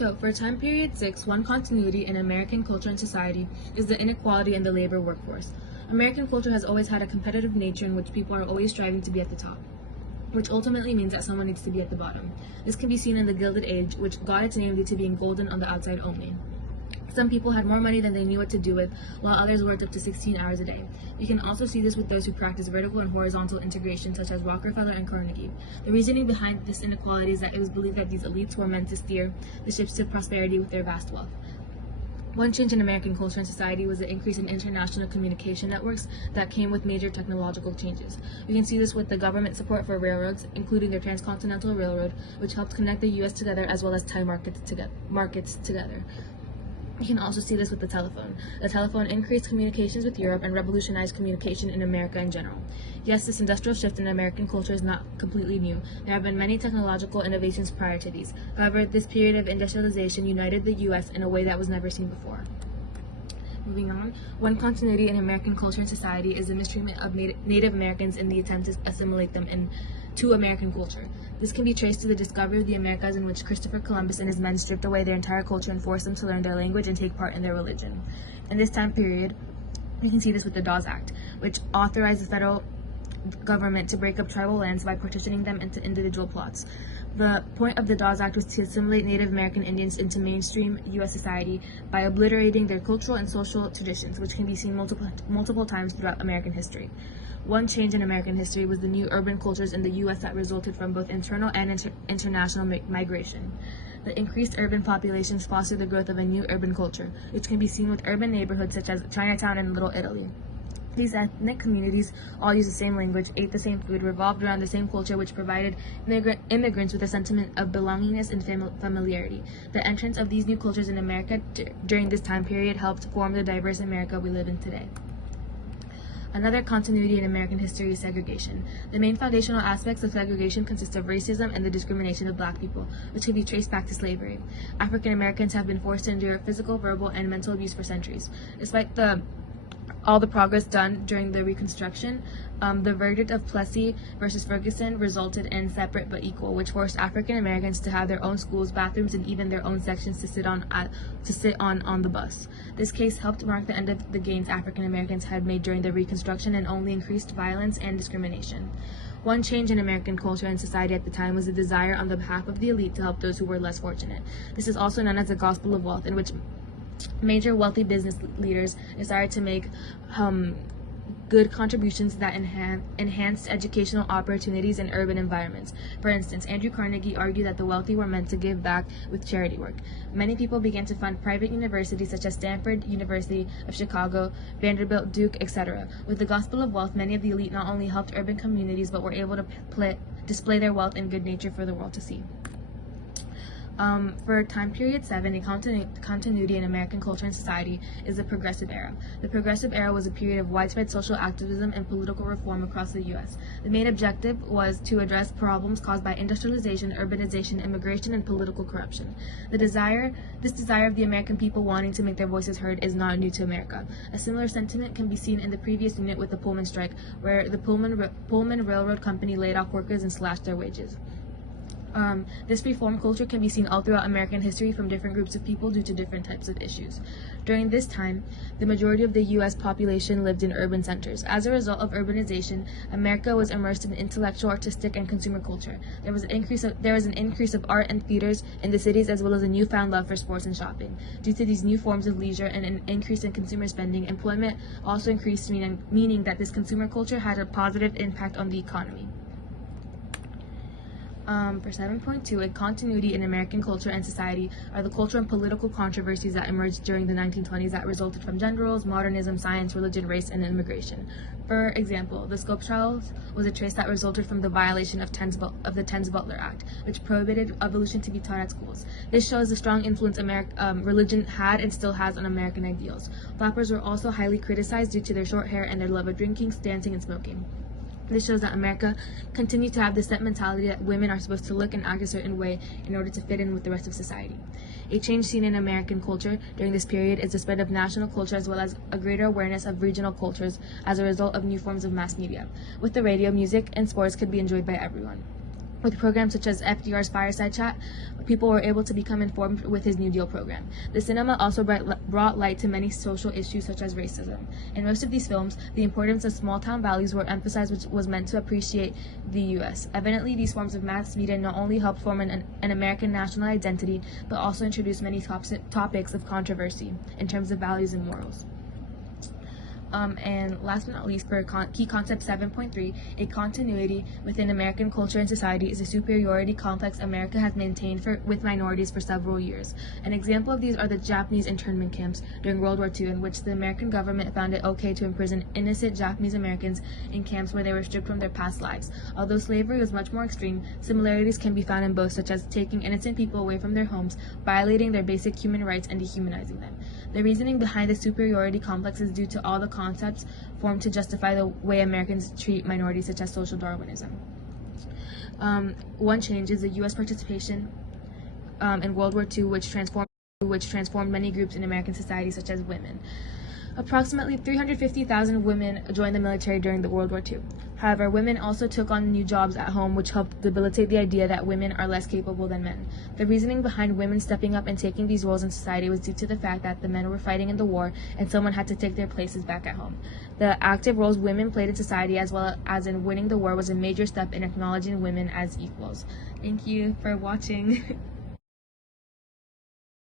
So, for time period 6, one continuity in American culture and society is the inequality in the labor workforce. American culture has always had a competitive nature in which people are always striving to be at the top, which ultimately means that someone needs to be at the bottom. This can be seen in the Gilded Age, which got its name due to being golden on the outside only. Some people had more money than they knew what to do with, while others worked up to 16 hours a day. You can also see this with those who practice vertical and horizontal integration, such as Rockefeller and Carnegie. The reasoning behind this inequality is that it was believed that these elites were meant to steer the ships to prosperity with their vast wealth. One change in American culture and society was the increase in international communication networks that came with major technological changes. You can see this with the government support for railroads, including the Transcontinental Railroad, which helped connect the U.S. together as well as tie markets together. You can also see this with the telephone. The telephone increased communications with Europe and revolutionized communication in America in general. Yes, this industrial shift in American culture is not completely new. There have been many technological innovations prior to these. However, this period of industrialization united the U.S. in a way that was never seen before. Moving on, one continuity in American culture and society is the mistreatment of Native Americans in the attempt to assimilate them into American culture. This can be traced to the discovery of the Americas, in which Christopher Columbus and his men stripped away their entire culture and forced them to learn their language and take part in their religion. In this time period, you can see this with the Dawes Act, which authorized the federal government to break up tribal lands by partitioning them into individual plots. The point of the Dawes Act was to assimilate Native American Indians into mainstream U.S. society by obliterating their cultural and social traditions, which can be seen multiple times throughout American history. One change in American history was the new urban cultures in the U.S. that resulted from both internal and international migration. The increased urban populations fostered the growth of a new urban culture, which can be seen with urban neighborhoods such as Chinatown and Little Italy. These ethnic communities all used the same language, ate the same food, revolved around the same culture, which provided immigrants with a sentiment of belongingness and familiarity. The entrance of these new cultures in America during this time period helped form the diverse America we live in today. Another continuity in American history is segregation. The main foundational aspects of segregation consist of racism and the discrimination of Black people, which can be traced back to slavery. African Americans have been forced to endure physical, verbal, and mental abuse for centuries. Despite all the progress done during the Reconstruction, the verdict of Plessy versus Ferguson resulted in separate but equal, which forced African Americans to have their own schools, bathrooms, and even their own sections to sit on the bus. This case helped mark the end of the gains African Americans had made during the Reconstruction and only increased violence and discrimination. One change in American culture and society at the time was the desire on the behalf of the elite to help those who were less fortunate. This is also known as the Gospel of Wealth, in which major wealthy business leaders decided to make good contributions that enhanced educational opportunities in urban environments. For instance, Andrew Carnegie argued that the wealthy were meant to give back with charity work. Many people began to fund private universities such as Stanford University of Chicago, Vanderbilt, Duke, etc. With the Gospel of Wealth, many of the elite not only helped urban communities but were able to display their wealth and good nature for the world to see. For time period 7, a continuity in American culture and society is the Progressive Era. The Progressive Era was a period of widespread social activism and political reform across the U.S. The main objective was to address problems caused by industrialization, urbanization, immigration, and political corruption. This desire of the American people wanting to make their voices heard is not new to America. A similar sentiment can be seen in the previous unit with the Pullman strike, where the Pullman Railroad Company laid off workers and slashed their wages. This reform culture can be seen all throughout American history from different groups of people due to different types of issues. During this time, the majority of the U.S. population lived in urban centers. As a result of urbanization, America was immersed in intellectual, artistic, and consumer culture. There was an increase of art and theaters in the cities, as well as a newfound love for sports and shopping. Due to these new forms of leisure and an increase in consumer spending, employment also increased, meaning that this consumer culture had a positive impact on the economy. For 7.2, a continuity in American culture and society are the cultural and political controversies that emerged during the 1920s that resulted from gender roles, modernism, science, religion, race, and immigration. For example, the Scopes Trials was a trace that resulted from the violation of the Thames-Butler Act, which prohibited evolution to be taught at schools. This shows the strong influence religion had and still has on American ideals. Flappers were also highly criticized due to their short hair and their love of drinking, dancing, and smoking. This shows that America continued to have this set mentality that women are supposed to look and act a certain way in order to fit in with the rest of society. A change seen in American culture during this period is the spread of national culture as well as a greater awareness of regional cultures as a result of new forms of mass media. With the radio, music and sports could be enjoyed by everyone. With programs such as FDR's Fireside Chat, people were able to become informed with his New Deal program. The cinema also brought light to many social issues such as racism. In most of these films, the importance of small-town values were emphasized, which was meant to appreciate the U.S. Evidently, these forms of mass media not only helped form an American national identity, but also introduced many topics of controversy in terms of values and morals. And last but not least, for key concept 7.3, a continuity within American culture and society is a superiority complex America has maintained with minorities for several years. An example of these are the Japanese internment camps during World War II, in which the American government found it okay to imprison innocent Japanese Americans in camps where they were stripped from their past lives. Although slavery was much more extreme, similarities can be found in both, such as taking innocent people away from their homes, violating their basic human rights, and dehumanizing them. The reasoning behind the superiority complex is due to all the concepts formed to justify the way Americans treat minorities, such as social Darwinism. One change is the U.S. participation in World War II, which transformed many groups in American society, such as women. Approximately 350,000 women joined the military during the World War II. However, women also took on new jobs at home, which helped debilitate the idea that women are less capable than men. The reasoning behind women stepping up and taking these roles in society was due to the fact that the men were fighting in the war and someone had to take their places back at home. The active roles women played in society, as well as in winning the war, was a major step in acknowledging women as equals. Thank you for watching.